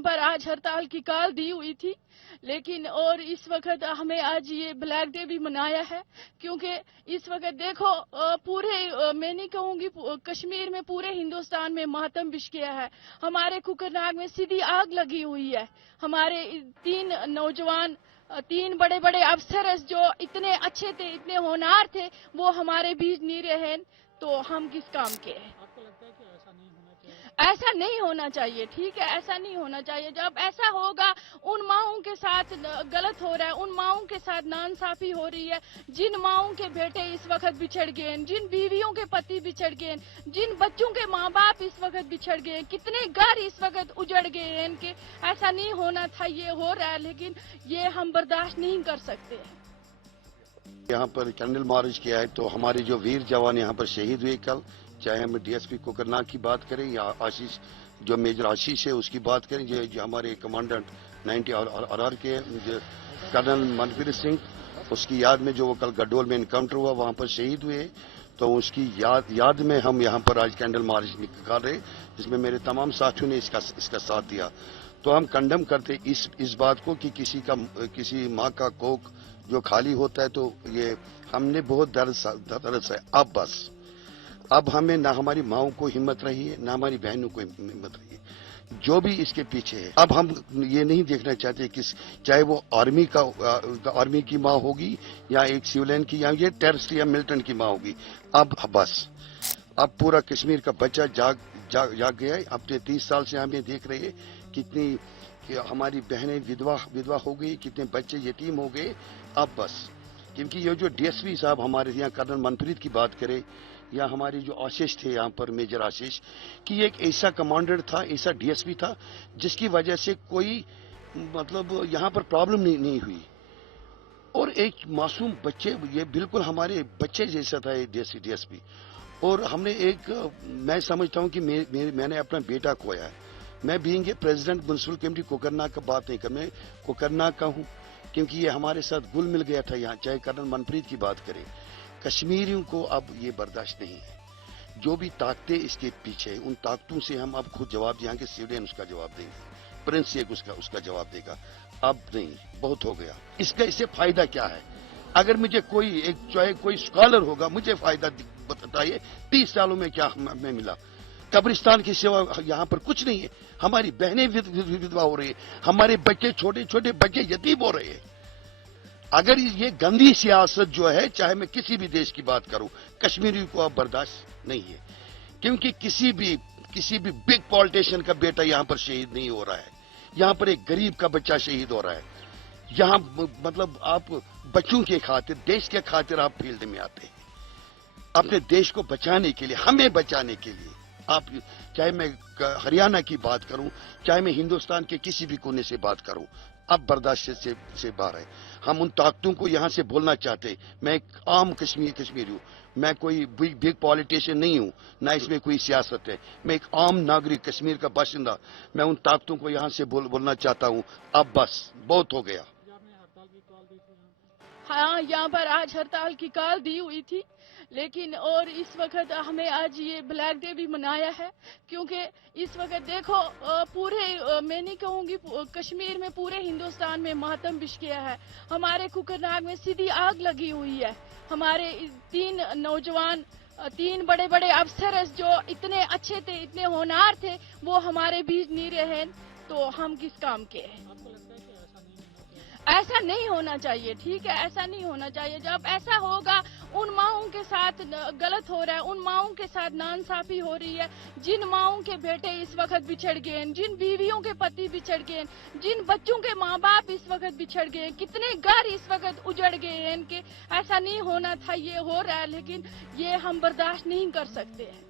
पर आज हड़ताल की कॉल दी हुई थी, लेकिन और इस वक्त हमें आज ये ब्लैक डे भी मनाया है, क्योंकि इस वक्त देखो पूरे मैं नहीं कहूँगी कश्मीर में, पूरे हिंदुस्तान में मातम बिछ गया है। हमारे कुकरनाग में सीधी आग लगी हुई है। हमारे 3 नौजवान, 3 बड़े बड़े अफसर जो इतने अच्छे थे, इतने होनहार थे, वो हमारे बीच नहीं रहे, तो हम किस काम के हैं? आपको लगता है कि ऐसा नहीं होना चाहिए? ऐसा नहीं होना चाहिए, ठीक है, ऐसा नहीं होना चाहिए। जब ऐसा होगा, उन माओं के साथ गलत हो रहा है, उन माओं के साथ नाइंसाफी हो रही है, जिन माओं के बेटे इस वक्त बिछड़ गए, जिन बीवियों के पति बिछड़ गए, जिन बच्चों के माँ बाप इस वक्त बिछड़ गए, कितने घर इस वक्त उजड़ गए हैं इनके। ऐसा नहीं होना था, ये हो रहा है, लेकिन ये हम बर्दाश्त नहीं कर सकते हैं। यहाँ पर कैंडल मार्च किया है, तो हमारे जो वीर जवान यहाँ पर शहीद हुए कल, चाहे हम डीएसपी कुकरनाग की बात करें या आशीष, जो मेजर आशीष है उसकी बात करें, जो हमारे कमांडेंट 90 RR के कर्नल मनप्रीत सिंह, उसकी याद में जो वो कल गडोल में इनकाउंटर हुआ, वहाँ पर शहीद हुए, तो उसकी याद में हम यहाँ पर आज कैंडल मार्च निकाल रहे, जिसमें मेरे तमाम साथियों ने इसका साथ दिया। तो हम कंडम करते इस बात को कि किसी माँ का कोख जो खाली होता है, तो ये हमने बहुत दर्द है। अब हमें ना हमारी माओं को हिम्मत रही है, ना हमारी बहनों को हिम्मत रही है, जो भी इसके पीछे है। अब हम ये नहीं देखना चाहते कि चाहे वो आर्मी की माँ होगी या एक सिविलियन की, या ये टेररिस्ट या मिलिटेंट की माँ होगी। अब पूरा कश्मीर का बच्चा जाग गया है। अपने 30 साल से हमें देख रहे हैं कितनी हमारी बहनें विधवा हो गई, कितने बच्चे यतीम हो गए। अब बस, क्योंकि ये जो डीएसपी साहब हमारे यहाँ कर्नल मनप्रीत की बात करें, या हमारे जो आशीष थे यहाँ पर मेजर आशीष, कि एक ऐसा कमांडर था, ऐसा डीएसपी था जिसकी वजह से कोई मतलब यहाँ पर प्रॉब्लम नहीं हुई। और एक मासूम बच्चे, ये बिल्कुल हमारे बच्चे जैसा था ये डीएसपी। और हमने मैं समझता हूँ कि मैंने अपना बेटा खोया है। मैं being a president municipal committee Kokernag का बात नहीं कर, मैं कुकरनाग का हूँ, क्योंकि ये हमारे साथ घुल मिल गया था यहाँ। चाहे कर्नल मनप्रीत की बात करें, कश्मीरियों को अब ये बर्दाश्त नहीं है। जो भी ताकतें इसके पीछे, उन ताकतों से हम अब खुद जवाब, यहाँ के सिविलियन उसका जवाब देंगे, प्रिंस एक उसका जवाब देगा। अब नहीं, बहुत हो गया। इससे फायदा क्या है? अगर मुझे चाहे कोई स्कॉलर होगा, मुझे फायदा बताइए 30 सालों में क्या हमें मिला? कब्रिस्तान की सेवा यहाँ पर कुछ नहीं है। हमारी बहनें विधवा हो रही है, हमारे बच्चे, छोटे छोटे बच्चे यतीम हो रहे हैं। अगर ये गंदी सियासत जो है, चाहे मैं किसी भी देश की बात करूं, कश्मीरी को अब बर्दाश्त नहीं है, क्योंकि किसी भी बिग पॉलिटिशियन का बेटा यहां पर शहीद नहीं हो रहा है। यहां पर एक गरीब का बच्चा शहीद हो रहा है। यहां मतलब आप बच्चों के खातिर, देश के खातिर आप फील्ड में आते हैं, अपने देश को बचाने के लिए, हमें बचाने के लिए। आप चाहे मैं हरियाणा की बाबात करूं, चाहे मैं हिंदुस्तान के किसी भी कोने से बात करूं, अब बर्दाश्त से बाहर है। हम उन ताकतों को यहां से बोलना चाहते। मैं एक आम कश्मीरी हूं, मैं कोई बिग पॉलिटिशियन नहीं हूं, ना इसमें कोई सियासत है। मैं एक आम नागरिक, कश्मीर का बाशिंदा। मैं उन ताकतों को यहां से बोलना चाहता हूं, अब बस बहुत हो गया। हाँ, यहाँ पर आज हड़ताल की कॉल दी हुई थी, लेकिन और इस वक्त हमें आज ये ब्लैक डे भी मनाया है, क्योंकि इस वक्त देखो पूरे मैं नहीं कहूँगी कश्मीर में, पूरे हिंदुस्तान में मातम बिछ गया है। हमारे कुकरनाग में सीधी आग लगी हुई है। हमारे 3 नौजवान, 3 बड़े बड़े अफसर जो इतने अच्छे थे, इतने होनहार थे, वो हमारे बीच नहीं रहे, तो हम किस काम के हैं? ऐसा नहीं होना चाहिए, ठीक है, ऐसा नहीं होना चाहिए। जब ऐसा होगा, उन माओं के साथ गलत हो रहा है, उन माओं के साथ नाइंसाफी हो रही है, जिन माओं के बेटे इस वक्त बिछड़ गए, जिन बीवियों के पति बिछड़ गए, जिन बच्चों के माँ बाप इस वक्त बिछड़ गए, कितने घर इस वक्त उजड़ गए हैं इनके। ऐसा नहीं होना था, ये हो रहा है, लेकिन ये हम बर्दाश्त नहीं कर सकते हैं।